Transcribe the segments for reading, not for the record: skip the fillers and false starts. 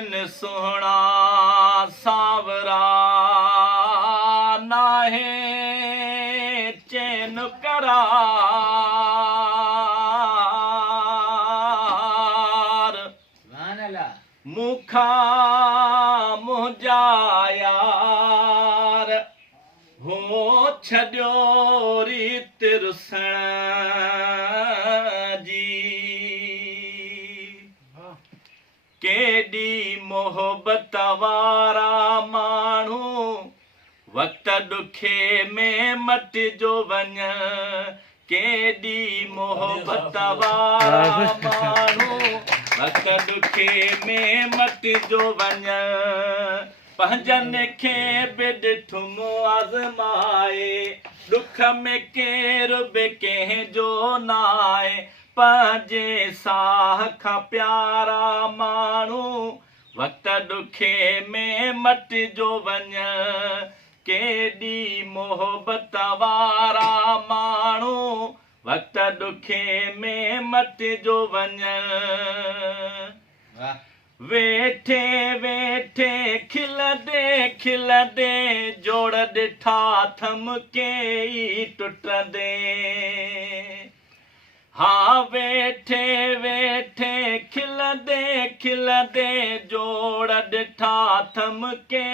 बिन सुहणा सावरा नाहे चैन करार मुखा मुंहिंजा यार हो छॾियो रीत रुसण जी केॾी मोहबत वारा माण्हू वक़्त ॾुखे में मटिजो वञ केॾी मोहबत वारा माण्हू वक़्त ॾुखे में मटिजो वञ पंहिंजनि खे बि ॾिठुम आज़माए ॾुख में केरु बि कंहिंजो नाहे पंहिंजे साह खां प्यारा माण्हू वक़्त ॾुखे में मटिजो वञ केॾी मोहबत वारा माण्हू वक़्त ॾुखे में मटिजो वञ वेठे वेठे खिलंदे जोड़ ॾिठा थमके ई टुटंदे हा वेठे वेठे खिलंदे जोड़ ॾिठा थमके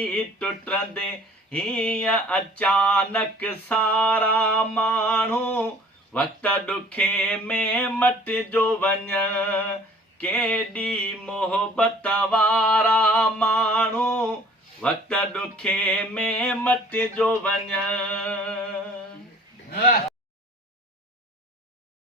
ई टुटंदे हीअं अचानक सारा माण्हू वक़्त ॾुखे में मटिजो वञ केॾी मोहबत वारा माण्हू वक़्त ॾुखे में मटिजो वञ